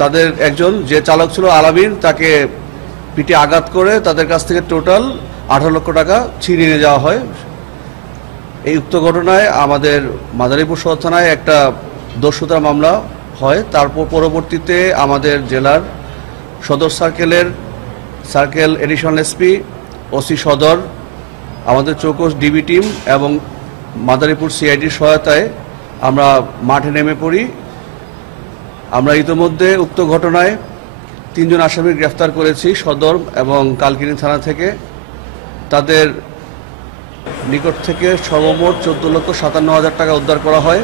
তাদের একজন যে চালক ছিল আলামিন, তাকে পিঠে আঘাত করে তাদের কাছ থেকে টোটাল 18 লক্ষ টাকা ছিনিয়ে নিয়ে যাওয়া হয়। এই উক্ত ঘটনায় আমাদের মাদারীপুর সদর থানায় একটা দস্যুতা মামলা হয়। তারপর পরবর্তীতে আমাদের জেলার সদর সার্কেল এডিশনাল এসপি, ওসি সদর, আমাদের চৌকস ডিবি টিম এবং মাদারীপুর সিআইডির সহায়তায় আমরা মাঠে নেমে পড়ি। আমরা ইতিমধ্যে উক্ত ঘটনায় 3 জন আসামি গ্রেফতার করেছি সদর এবং কালকিনি থানা থেকে। তাদের নিকট থেকে সর্বমোট 14,57,000 টাকা উদ্ধার করা হয়।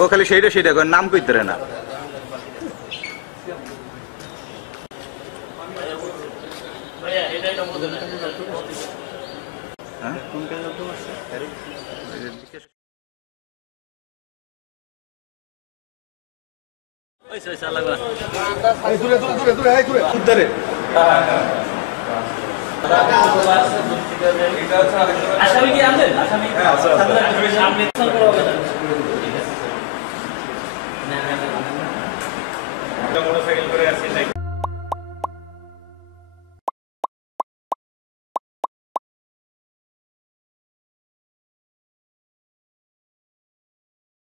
ও খালি সেইটা নাম কইতে না। আসামি কি আনলেন? আসামি